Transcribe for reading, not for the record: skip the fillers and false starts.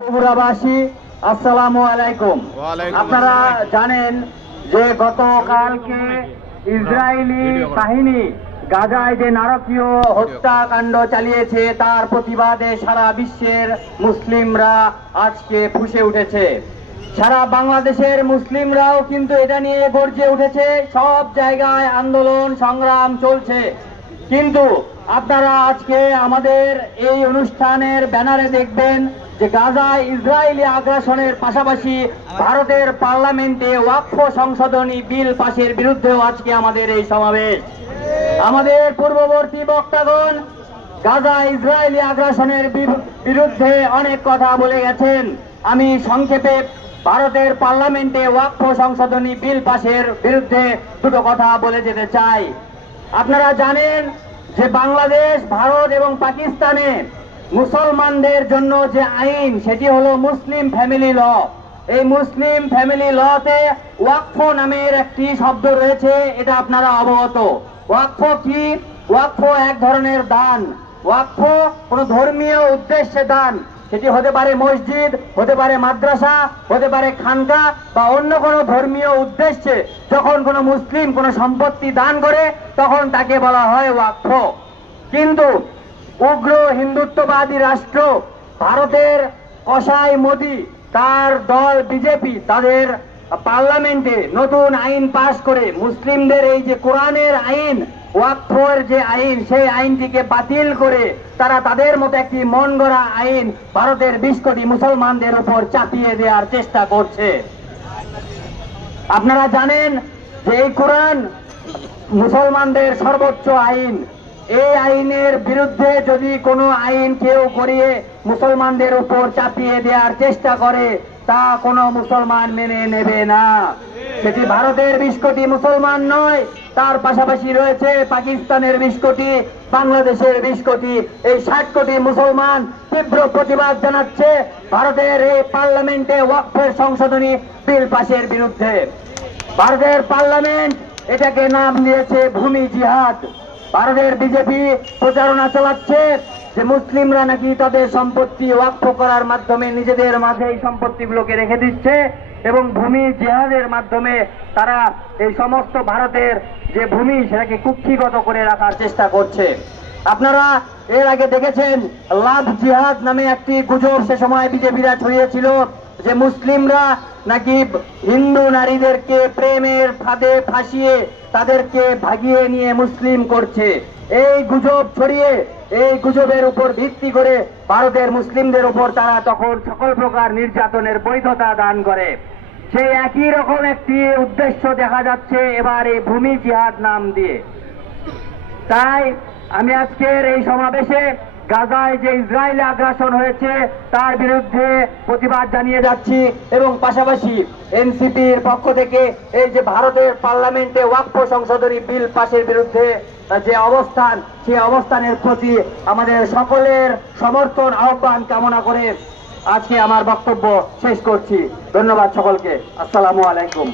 বগুড়াবাসী আসসালামু আলাইকুম। আপনারা জানেন যে গতকালকে ইসরায়েলি বাহিনী গাজায় যে নারকীয় হত্যাকাণ্ড চালিয়েছে তার প্রতিবাদে সারা বিশ্বের মুসলিমরা আজকে ফুঁসে উঠেছে। সারা বাংলাদেশের মুসলিমরাও কিন্তু এটা নিয়ে গর্জে উঠেছে। সব জায়গায় আন্দোলন সংগ্রাম চলছে। কিন্তু আপনারা আজকে আমাদের এই অনুষ্ঠানের ব্যানারে দেখবেন যে গাজায় ইসরায়েলি আগ্রাসনের পাশাপাশি ভারতের পার্লামেন্টে ওয়াকফ সংশোধনী বিল পাশের বিরুদ্ধেও আজকে আমাদের এই সমাবেশ। আমাদের পূর্ববর্তী বক্তাগণ গাজা ইসরায়েলি আগ্রাসনের বিরুদ্ধে অনেক কথা বলে গেছেন। আমি সংক্ষেপে ভারতের পার্লামেন্টে ওয়াকফ সংশোধনী বিল পাশের বিরুদ্ধে দুটো কথা বলে যেতে চাই। আপনারা জানেন যে বাংলাদেশ, ভারত এবং পাকিস্তানে মুসলমানদের জন্য যে আইন সেটি হলো মুসলিম ফ্যামিলি ল। এই মুসলিম ফ্যামিলি লতে ওয়াকফ নামের একটি শব্দ রয়েছে, এটা আপনারা অবগত। ওয়াকফ কি? ওয়াকফ এক ধরনের দান। ওয়াকফ কোন ধর্মীয় উদ্দেশ্যে দান, সেটি হতে পারে মসজিদ, হতে পারে মাদ্রাসা, হতে পারে খানকা বা অন্য কোনো ধর্মীয় উদ্দেশ্যে যখন কোনো মুসলিম কোনো সম্পত্তি দান করে তখন তাকে বলা হয় ওয়াকফ। কিন্তু উগ্র হিন্দুত্ববাদী রাষ্ট্র ভারতের কসাই মোদি, তার দল বিজেপি তাদের পার্লামেন্টে নতুন আইন পাশ করে মুসলিমদের এই যে কোরআনের আইন, ওয়াকফের যে আইন, সেই আইনটিকে বাতিল করে তারা তাদের মতো একটি মন গড়া আইন ভারতের 20 কোটি মুসলমানদের উপর চাপিয়ে দেওয়ার চেষ্টা করছে। আপনারা জানেন যে এই কোরআন মুসলমানদের সর্বোচ্চ আইন। এই আইনের বিরুদ্ধে যদি কোনো আইন কেউ করিয়ে মুসলমানদের উপর চাপিয়ে দেওয়ার চেষ্টা করে তা কোনো মুসলমান মেনে নেবে না। সেটি ভারতের 20 কোটি মুসলমান নয়, তার পাশাপাশি রয়েছে পাকিস্তানের 20 কোটি, বাংলাদেশের 20 কোটি। এই 60 কোটি মুসলমান তীব্র প্রতিবাদ জানাচ্ছে ভারতের এই পার্লামেন্টে ওয়াকফের সংশোধনী বিল পাশের বিরুদ্ধে। ভারতের পার্লামেন্ট এটাকে নাম দিয়েছে ভূমি জিহাদ। ভারতের বিজেপি প্রচারণা চালাচ্ছে যে মুসলিমরা নাকি তাদের সম্পত্তি ওয়াকফ করার মাধ্যমে নিজেদের মাঝে এই সম্পত্তিগুলোকে রেখে দিচ্ছে এবং ভূমি জিহাদের মাধ্যমে তারা এই সমস্ত ভারতের যে ভূমি সেটাকে কুক্ষিগত করে রাখার চেষ্টা করছে। আপনারা এর আগে দেখেছেন লাভ জিহাদ নামে একটি গুজব সে সময় বিজেপিরা ছড়িয়েছিল যে মুসলিমরা নাকি হিন্দু নারীদেরকে প্রেমের ফাঁদে ফাঁসিয়ে তাদেরকে ভাগিয়ে নিয়ে মুসলিম করছে। এই গুজব ছড়িয়ে এই গুজবের উপর ভিত্তি করে ভারতের মুসলিমদের উপর তারা তখন সকল প্রকার নির্যাতনের বৈধতা দান করে। সেই একই রকম একটি উদ্দেশ্য দেখা যাচ্ছে এবার এই ভূমি জিহাদ নাম দিয়ে। তাই আমি আজকের এই সমাবেশে গাজায় যে ইসরায়েলি আগ্রাসন হয়েছে তার বিরুদ্ধে প্রতিবাদ জানিয়ে যাচ্ছি এবং পাশাপাশি এনসিপির পক্ষ থেকে এই যে ভারতের পার্লামেন্টে ওয়াকফ সংশোধনী বিল পাশের বিরুদ্ধে যে অবস্থান, সেই অবস্থানের প্রতি আমাদের সকলের সমর্থন আহ্বান কামনা করে আজকে আমার বক্তব্য শেষ করছি। ধন্যবাদ সকলকে। আসসালামু আলাইকুম।